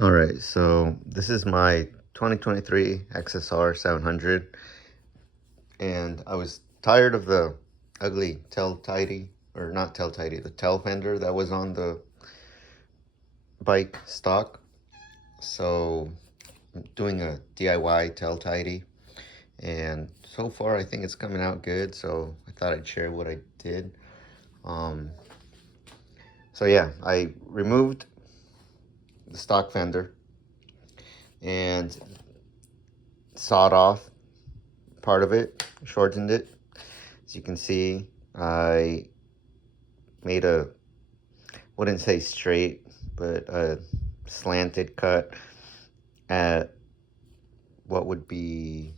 All right, so this is my 2023 XSR 700, and I was tired of the ugly tail tidy, or not tail tidy, the tail fender that was on the bike stock. So I'm doing a DIY tail tidy, and so far I think it's coming out good. So I thought I'd share what I did. Um, so yeah, I removed the stock fender and sawed off part of it, shortened it. As you can see, I made a, wouldn't say straight, but a slanted cut at what would be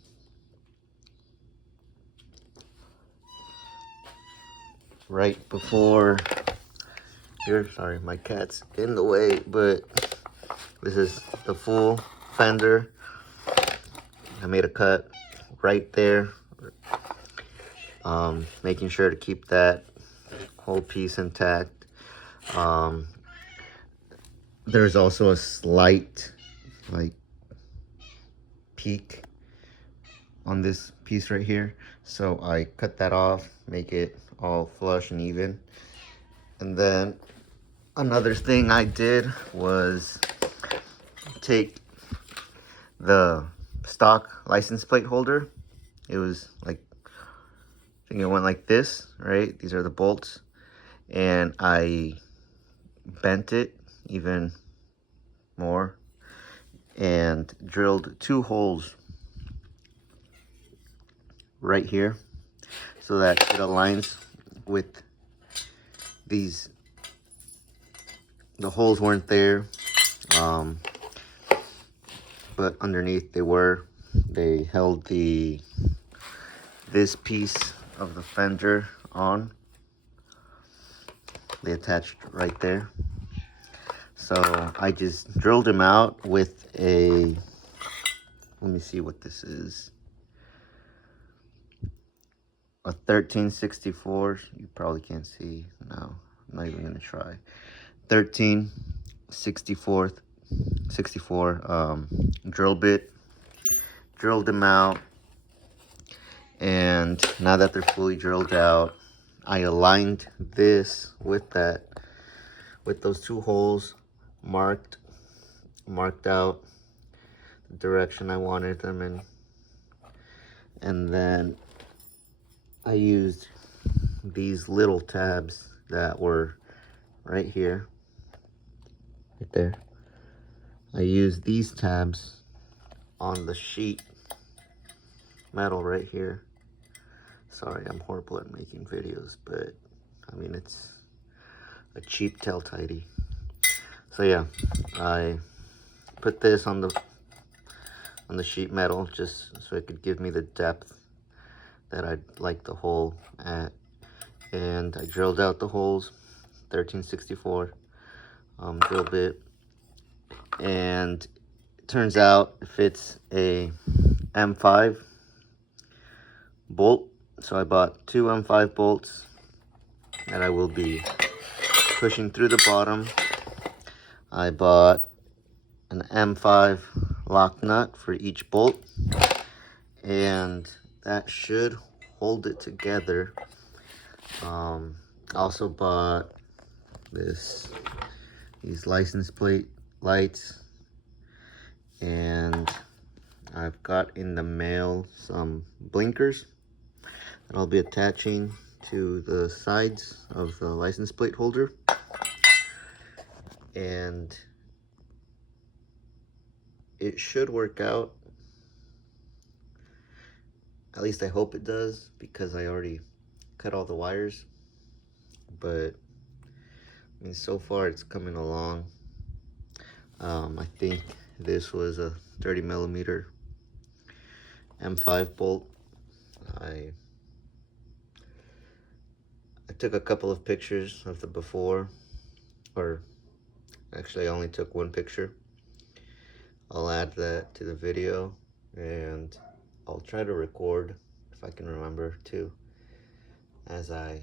right before here. Sorry, my cat's in the way, but this is the full fender. I made a cut right there, making sure to keep that whole piece intact. Um, there's also a slight like peak on this piece right here, so I cut that off, make it all flush and even. And then another thing I did was take the stock license plate holder. It was like, I think it went like this, right? These are the bolts, and I bent it even more and drilled 2 holes right here so that it aligns with these. The holes weren't there, um, but underneath they were. They held this piece of the fender on. They attached right there. So I just drilled them out with a, let me see what this is, a 1364. You probably can't see. No, I'm not even gonna try. 1364 drill bit. Drilled them out, and now that they're fully drilled out, I aligned this with those 2 holes, marked out the direction I wanted them in, and then I used these little tabs that were right here, right there. I used these tabs on the sheet metal right here. Sorry, I'm horrible at making videos, but I mean, it's a cheap tail tidy. So yeah, I put this on the sheet metal just so it could give me the depth that I'd like the hole at, and I drilled out the holes, 1364 drill bit, and it turns out it fits a M5 bolt. So I bought 2 M5 bolts that I will be pushing through the bottom. I bought an M5 lock nut for each bolt, and that should hold it together. I also bought these license plate lights, and I've got in the mail some blinkers that I'll be attaching to the sides of the license plate holder. And it should work out. At least I hope it does, because I already cut all the wires. But I mean, so far it's coming along. I think this was a 30 millimeter M5 bolt. I took a couple of pictures of the before, or actually I only took 1 picture. I'll add that to the video, and I'll try to record, if I can remember to, as I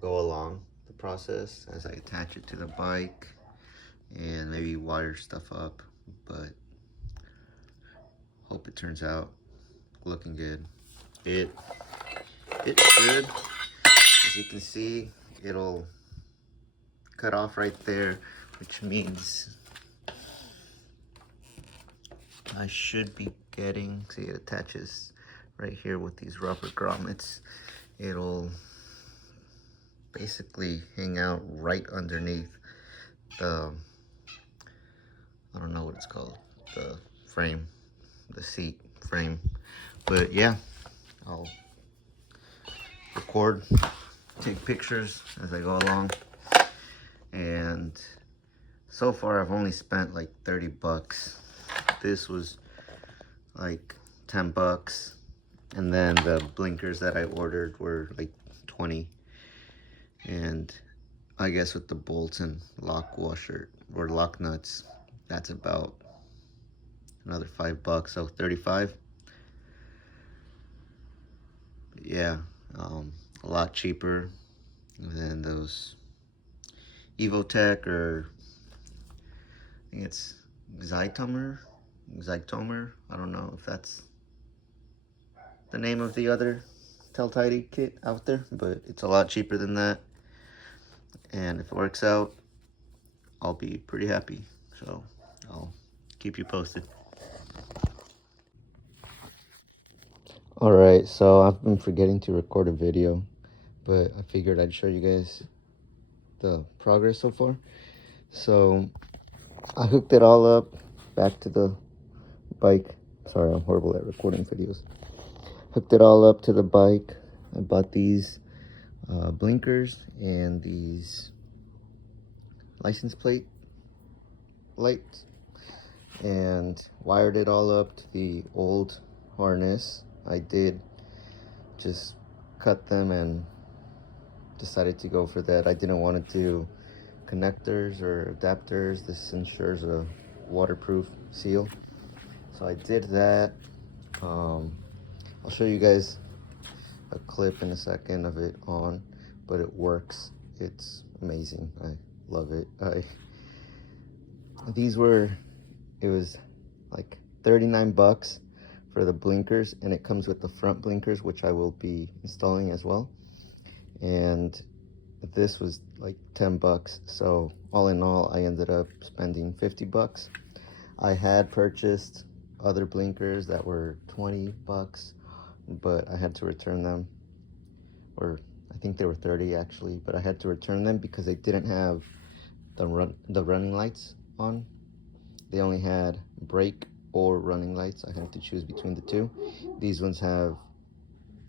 go along process, as I attach it to the bike and maybe wire stuff up. but hope it turns out looking good. It should. As you can see, it'll cut off right there, which means I should be getting, see, it attaches right here with these rubber grommets. It'll basically hang out right underneath the, I don't know what it's called, the frame, the seat frame. But yeah, I'll record, take pictures as I go along. And so far I've only spent like 30 bucks. This was like 10 bucks. And then the blinkers that I ordered were like 20. And I guess with the bolts and lock washer or lock nuts, that's about another 5 bucks, so 35. But yeah, a lot cheaper than those Evotech, or I think it's Zytomer. I don't know if that's the name of the other Tell-Tidy kit out there, but it's a lot cheaper than that. And if it works out, I'll be pretty happy. So I'll keep you posted. Alright, so I've been forgetting to record a video, but I figured I'd show you guys the progress so far. So I hooked it all up back to the bike. Sorry, I'm horrible at recording videos. Hooked it all up to the bike. I bought these blinkers and these license plate lights and wired it all up to the old harness. I did just cut them and decided to go for that. I didn't want to do connectors or adapters. This ensures a waterproof seal, so I did that. I'll show you guys a clip in a second of it on, but it works. It's amazing. I love it. It was like 39 bucks for the blinkers, and it comes with the front blinkers, which I will be installing as well. And this was like 10 bucks. So all in all, I ended up spending 50 bucks. I had purchased other blinkers that were 20 bucks, but I had to return them, or I think they were 30 actually, but I had to return them because they didn't have the running lights on. They only had brake or running lights. I had to choose between the two. These ones have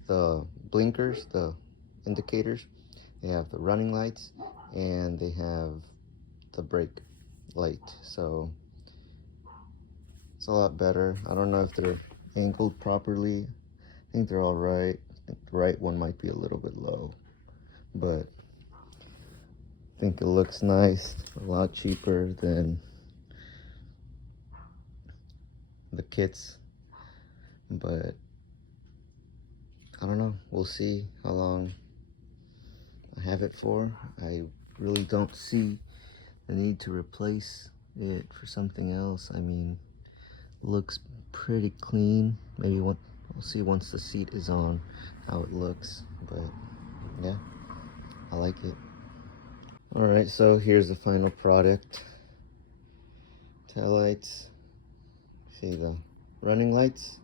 the blinkers, the indicators, they have the running lights, and they have the brake light. So it's a lot better. I don't know if they're angled properly. I think they're all right. I think the right one might be a little bit low, but I think it looks nice. A lot cheaper than the kits, but I don't know. We'll see how long I have it for. I really don't see the need to replace it for something else. I mean, it looks pretty clean. Maybe we'll see once the seat is on how it looks, but yeah, I like it. All right, so here's the final product. Tail lights. See the running lights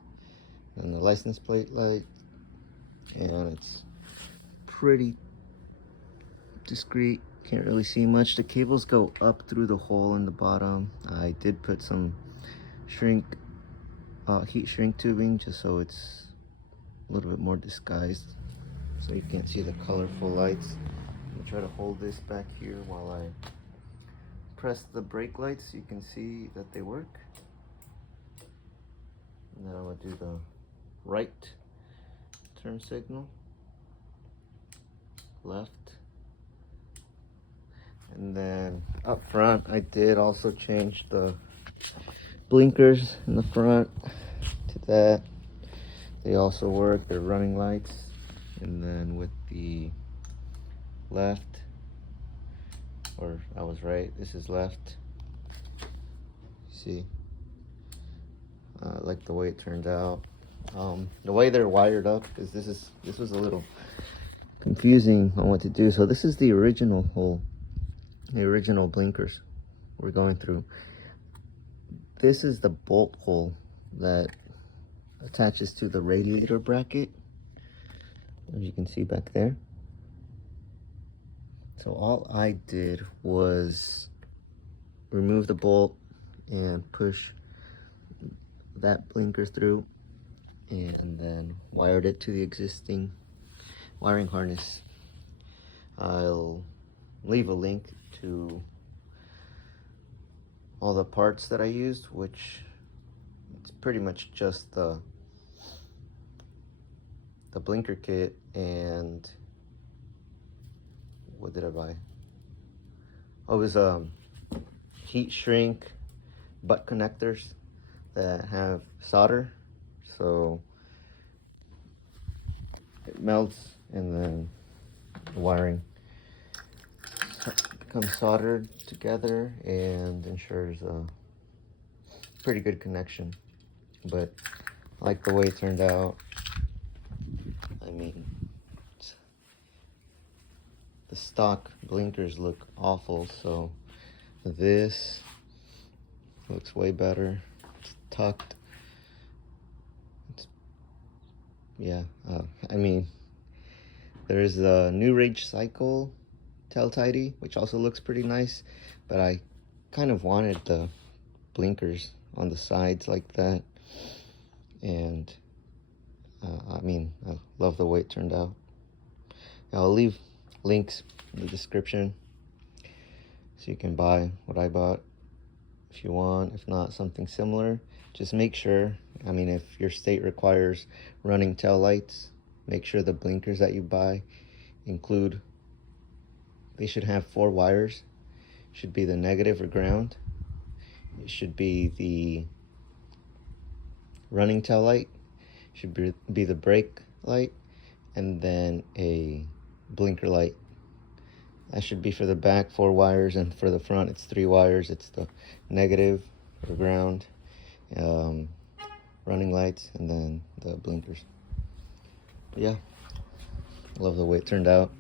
and the license plate light, and it's pretty discreet. Can't really see much. The cables go up through the hole in the bottom. I did put some heat shrink tubing just so it's a little bit more disguised, so you can't see the colorful lights. I'm gonna try to hold this back here while I press the brake lights so you can see that they work. And then I'm gonna do the right turn signal, left, and then up front I did also change the blinkers in the front to that. They also work. They're running lights. And then with the left, or I was right, this is left. See, like the way it turned out. The way they're wired up, because this was a little confusing on what to do. So this is the original hole, the original blinkers we're going through. This is the bolt hole that attaches to the radiator bracket, as you can see back there. So all I did was remove the bolt and push that blinker through, and then wired it to the existing wiring harness. I'll leave a link to all the parts that I used, which it's pretty much just the blinker kit, and what did I buy? Oh, it was heat shrink butt connectors that have solder, so it melts and then the wiring becomes soldered together and ensures a pretty good connection. But I like the way it turned out. I mean, the stock blinkers look awful, so this looks way better. It's tucked. Yeah, I mean, there's the New Rage Cycle tail tidy, which also looks pretty nice, but I kind of wanted the blinkers on the sides like that, and I mean, I love the way it turned out. I'll leave links in the description so you can buy what I bought if you want. If not, something similar. Just make sure, I mean, if your state requires running tail lights, make sure the blinkers that you buy include, they should have 4 wires. Should be the negative or ground. It should be the running tail light, should be the brake light, and then a blinker light. That should be for the back 4 wires, and for the front it's 3 wires. It's the negative or ground, running lights, and then the blinkers. But yeah, I love the way it turned out.